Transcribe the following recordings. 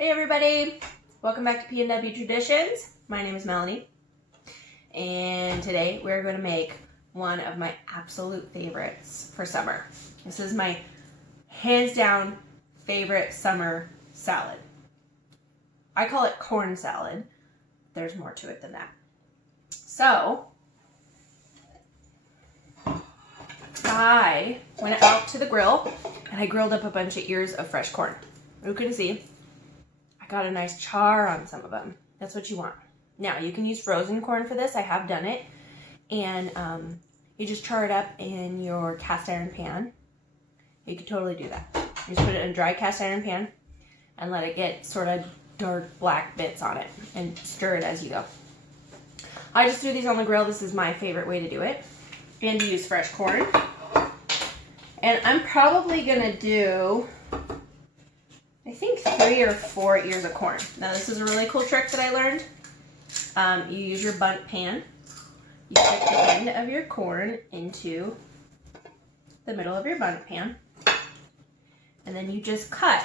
Hey everybody, welcome back to PNW Traditions. My name is Melanie, and today we're going to make one of my absolute favorites for summer. This is my hands down favorite summer salad. I call it corn salad. There's more to it than that. So, I went out to the grill and I grilled up a bunch of ears of fresh corn. You can see got a nice char on some of them. That's what you want. Now, you can use frozen corn for this. I have done it. And you just char it up in your cast iron pan. You can totally do that. You just put it in a dry cast iron pan and let it get sort of dark black bits on it and stir it as you go. I just threw these on the grill. This is my favorite way to do it. And to use fresh corn. And I'm probably gonna do, I think 3 or 4 ears of corn. Now this is a really cool trick that I learned. You use your bundt pan. You stick the end of your corn into the middle of your bundt pan. And then you just cut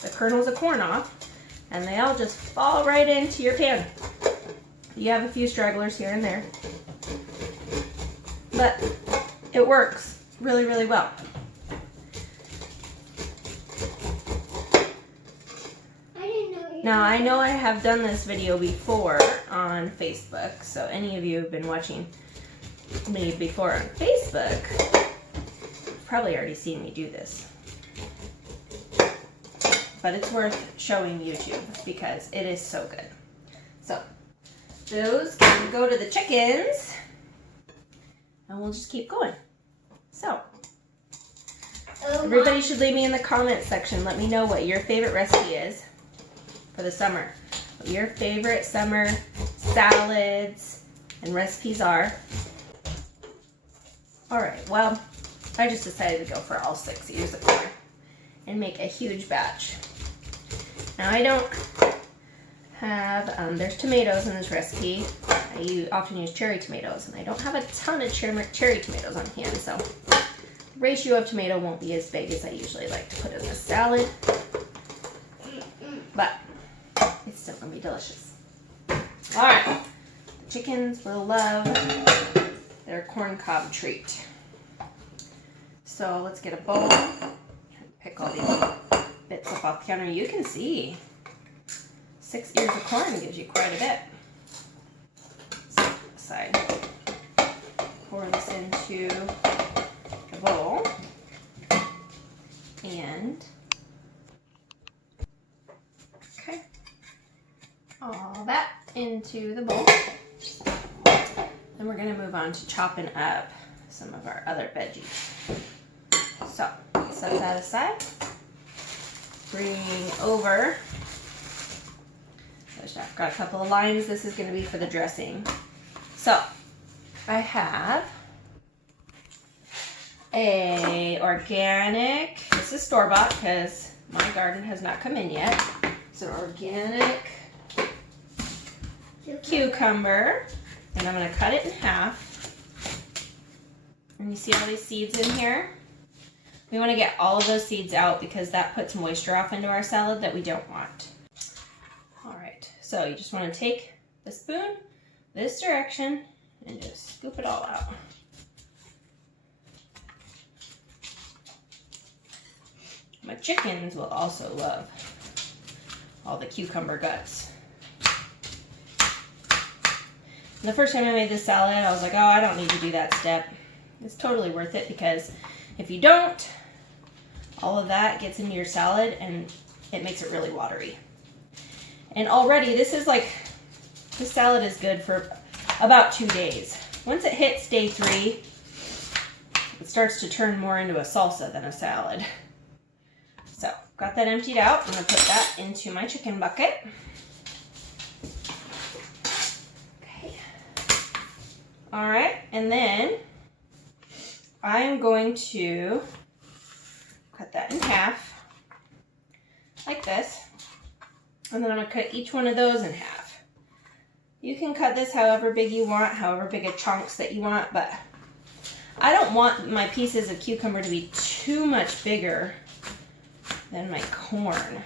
the kernels of corn off and they all just fall right into your pan. You have a few stragglers here and there. But it works really, really well. Now, I know I have done this video before on Facebook, so any of you who have been watching me before on Facebook have probably already seen me do this. But it's worth showing YouTube because it is so good. So, those can go to the chickens, and we'll just keep going. So, everybody should leave me in the comments section. Let me know what your favorite recipe is for the summer. What your favorite summer salads and recipes are. Alright, well, I just decided to go for all 6 ears of corn and make a huge batch. Now I don't have, there's tomatoes in this recipe. I often use cherry tomatoes, and I don't have a ton of cherry tomatoes on hand, so the ratio of tomato won't be as big as I usually like to put in this salad. But it's still gonna be delicious. All right, the chickens will love their corn cob treat. So let's get a bowl, pick all these bits up off the counter. You can see 6 ears of corn gives you quite a bit. Set it aside. Pour this into the bowl and all that into the bowl. Then we're going to move on to chopping up some of our other veggies. So, set that aside. Bring over, I've got a couple of limes. This is going to be for the dressing. So, I have a organic, this is store-bought because my garden has not come in yet. It's an organic cucumber, and I'm going to cut it in half. And you see all these seeds in here? We want to get all of those seeds out because that puts moisture off into our salad that we don't want. Alright, so you just want to take the spoon this direction and just scoop it all out. My chickens will also love all the cucumber guts. The first time I made this salad, I was like, oh, I don't need to do that step. It's totally worth it because if you don't, all of that gets into your salad and it makes it really watery. And already, this salad is good for about 2 days. Once it hits day 3, it starts to turn more into a salsa than a salad. So, got that emptied out. I'm going to put that into my chicken bucket. All right, and then I'm going to cut that in half, like this, and then I'm going to cut each one of those in half. You can cut this however big you want, however big of chunks that you want, but I don't want my pieces of cucumber to be too much bigger than my corn.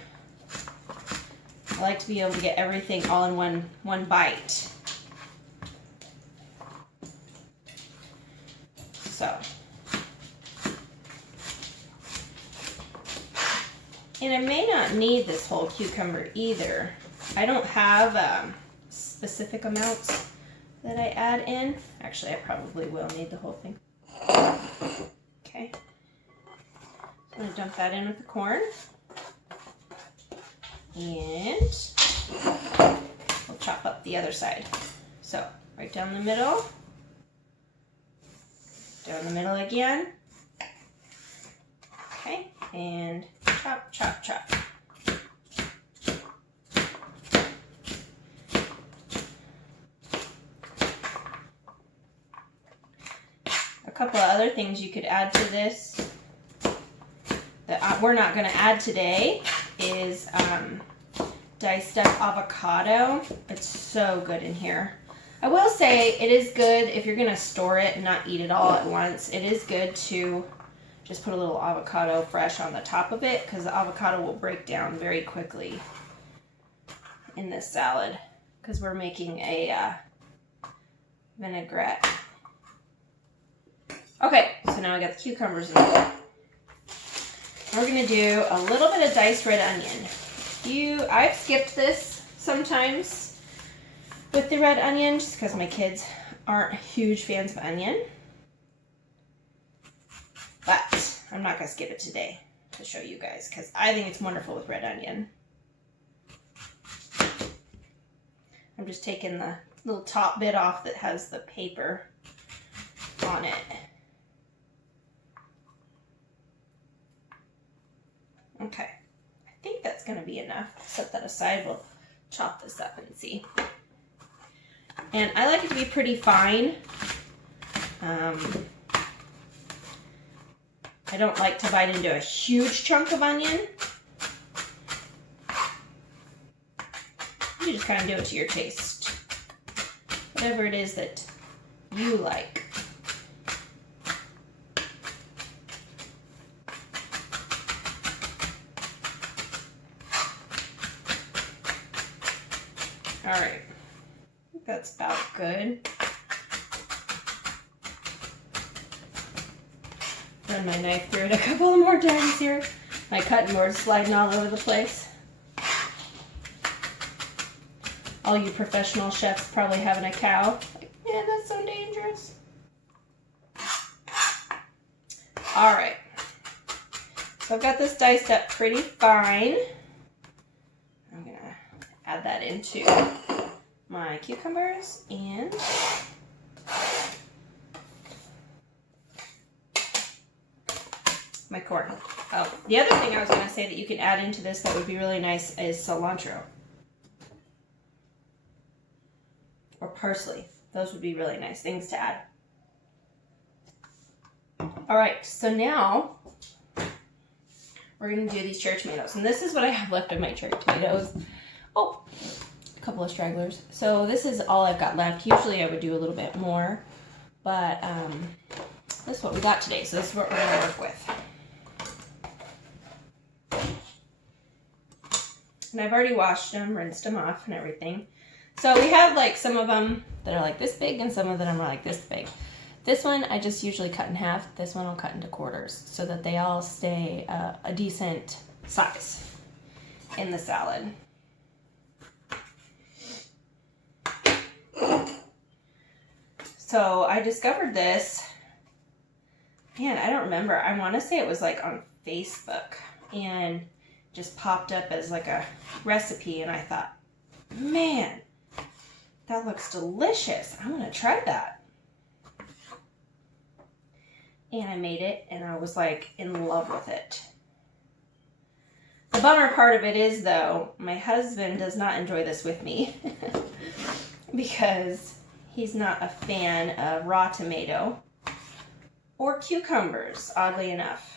I like to be able to get everything all in one bite. So, and I may not need this whole cucumber either. I don't have specific amounts that I add in. Actually, I probably will need the whole thing. Okay. I'm going to dump that in with the corn. And we'll chop up the other side. So, right down the middle. Down the middle again. Okay, and chop, chop, chop. A couple of other things you could add to this that we're not going to add today is diced up avocado. It's so good in here. I will say it is good if you're going to store it and not eat it all at once. It is good to just put a little avocado fresh on the top of it because the avocado will break down very quickly in this salad because we're making a vinaigrette. Okay, so now I got the cucumbers in there. We're going to do a little bit of diced red onion. I've skipped this sometimes with the red onion just because my kids aren't huge fans of onion. But I'm not going to skip it today to show you guys because I think it's wonderful with red onion. I'm just taking the little top bit off that has the paper on it. Okay, I think that's going to be enough. Set that aside. We'll chop this up and see. And I like it to be pretty fine. I don't like to bite into a huge chunk of onion. You just kind of do it to your taste. Whatever it is that you like. All right, I think that's about good. Run my knife through it a couple of more times here. My cutting board's sliding all over the place. All you professional chefs probably having a cow. Like, yeah, that's so dangerous. All right, so I've got this diced up pretty fine. I'm gonna add that into my cucumbers and my corn. Oh, the other thing I was going to say that you can add into this that would be really nice is cilantro or parsley. Those would be really nice things to add. All right, so now we're going to do these cherry tomatoes. And this is what I have left of my cherry tomatoes. Oh, a couple of stragglers. So this is all I've got left. Usually I would do a little bit more, but this is what we got today. So this is what we're going to work with. And I've already washed them, rinsed them off and everything. So we have like some of them that are like this big and some of them are like this big. This one I just usually cut in half. This one I'll cut into quarters so that they all stay a decent size in the salad. So I discovered this, man, I don't remember. I want to say it was like on Facebook and just popped up as like a recipe and I thought, man, that looks delicious. I want to try that. And I made it and I was like in love with it. The bummer part of it is though, my husband does not enjoy this with me because he's not a fan of raw tomato or cucumbers, oddly enough.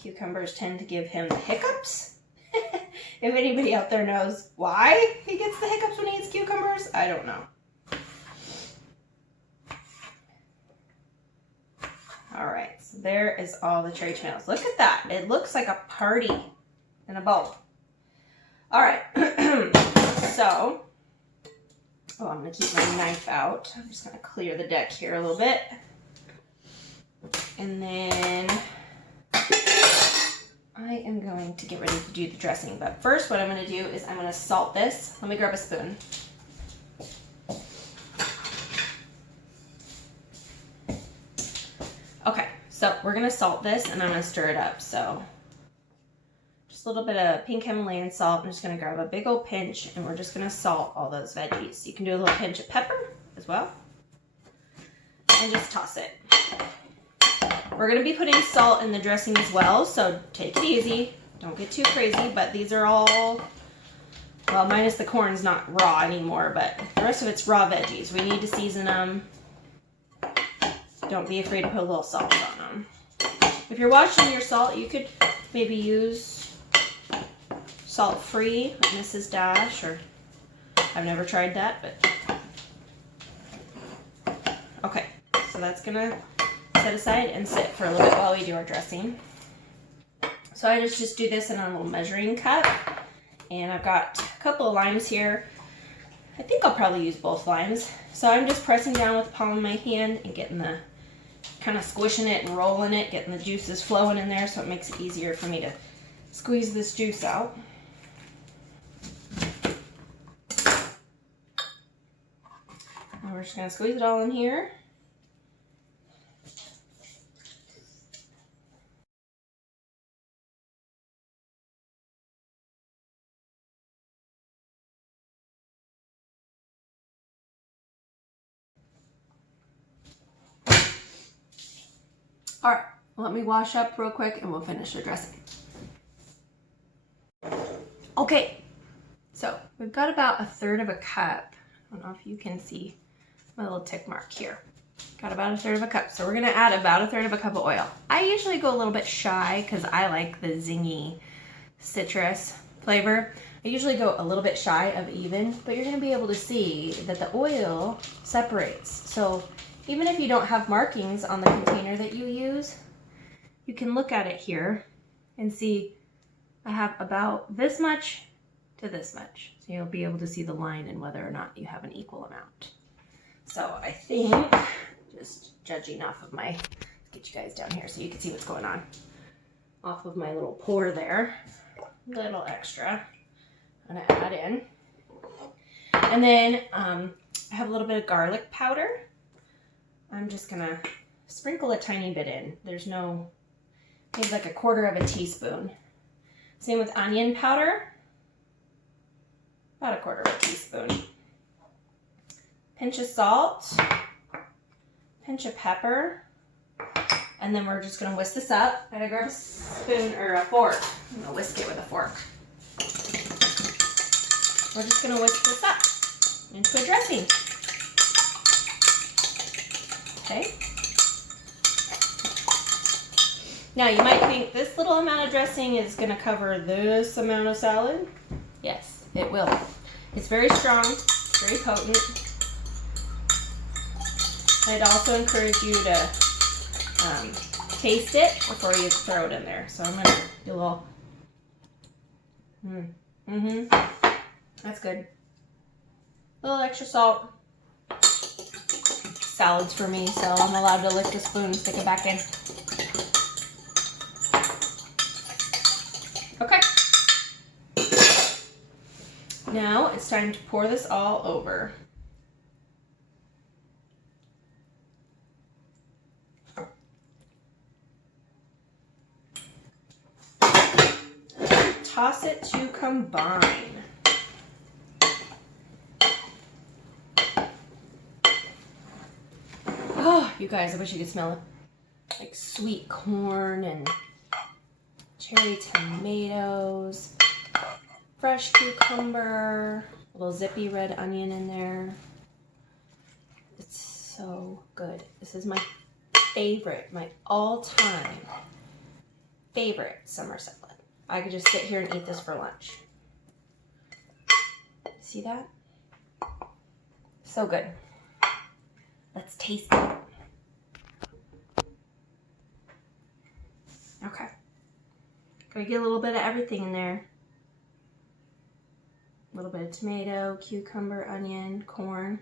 Cucumbers tend to give him the hiccups. If anybody out there knows why he gets the hiccups when he eats cucumbers, I don't know. All right, so there is all the cherry tomatoes. Look at that. It looks like a party in a bowl. All right. So, oh, I'm going to keep my knife out. I'm just going to clear the deck here a little bit. And then I am going to get ready to do the dressing. But first, what I'm going to do is I'm going to salt this. Let me grab a spoon. Okay, so we're going to salt this and I'm going to stir it up. So just a little bit of pink Himalayan salt. I'm just going to grab a big old pinch and we're just going to salt all those veggies. You can do a little pinch of pepper as well. And just toss it. We're going to be putting salt in the dressing as well, so take it easy. Don't get too crazy, but these are all, well, minus the corn's not raw anymore, but the rest of it's raw veggies. We need to season them. Don't be afraid to put a little salt on them. If you're washing your salt, you could maybe use salt-free, like Mrs. Dash, or I've never tried that, but okay, so that's going to set aside and sit for a little bit while we do our dressing. So I just do this in a little measuring cup, and I've got a couple of limes here. I think I'll probably use both limes. So I'm just pressing down with the palm of my hand and getting the, kind of squishing it and rolling it, getting the juices flowing in there so it makes it easier for me to squeeze this juice out. And we're just going to squeeze it all in here. All right, let me wash up real quick and we'll finish the dressing. Okay, so we've got about 1/3 of a cup. I don't know if you can see my little tick mark here. Got about 1/3 of a cup. So we're gonna add about 1/3 of a cup of oil. I usually go a little bit shy because I like the zingy citrus flavor. I usually go a little bit shy of even, but you're gonna be able to see that the oil separates. So even if you don't have markings on the container that you use, you can look at it here and see I have about this much to this much. So you'll be able to see the line and whether or not you have an equal amount. So I think, just judging off of my, let's get you guys down here so you can see what's going on. Off of my little pour there, little extra, I'm gonna add in. And then I have a little bit of garlic powder. I'm just gonna sprinkle a tiny bit in. There's no, maybe like 1/4 of a teaspoon. Same with onion powder, about 1/4 of a teaspoon. Pinch of salt, pinch of pepper, and then we're just gonna whisk this up. I'm gonna grab a spoon or a fork. I'm gonna whisk it with a fork. We're just gonna whisk this up into a dressing. Okay. Now you might think this little amount of dressing is going to cover this amount of salad. Yes, it will. It's very strong, very potent. I'd also encourage you to taste it before you throw it in there. So I'm going to do a little. That's good. A little extra salt. Salads for me, so I'm allowed to lick the spoon and stick it back in. Okay. Now it's time to pour this all over. Toss it to combine. Oh, you guys, I wish you could smell it. Like sweet corn and cherry tomatoes, fresh cucumber, a little zippy red onion in there. It's so good. This is my favorite, my all-time favorite summer salad. I could just sit here and eat this for lunch. See that? So good. Let's taste it. Okay. Gotta get a little bit of everything in there. A little bit of tomato, cucumber, onion, corn.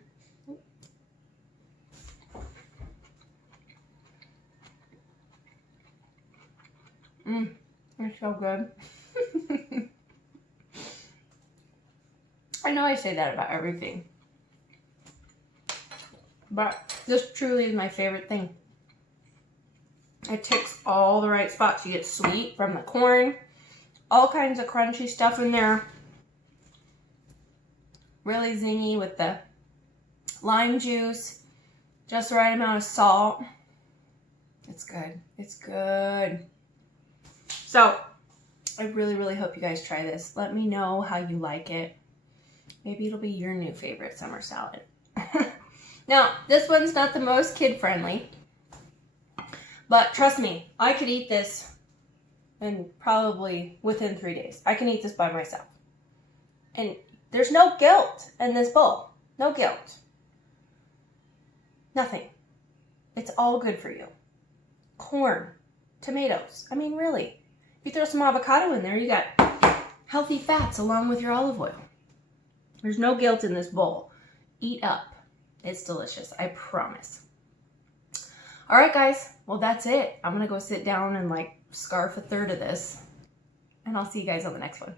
It's so good. I know I say that about everything, but this truly is my favorite thing. It ticks all the right spots. You get sweet from the corn, all kinds of crunchy stuff in there. Really zingy with the lime juice, just the right amount of salt. It's good. It's good. So I really, really hope you guys try this. Let me know how you like it. Maybe it'll be your new favorite summer salad. Now, this one's not the most kid-friendly, but trust me, I could eat this and probably within 3 days. I can eat this by myself. And there's no guilt in this bowl. No guilt. Nothing. It's all good for you. Corn, tomatoes. I mean, really. If you throw some avocado in there, you got healthy fats along with your olive oil. There's no guilt in this bowl. Eat up. It's delicious. I promise. All right, guys. Well, that's it. I'm going to go sit down and scarf a third of this. And I'll see you guys on the next one.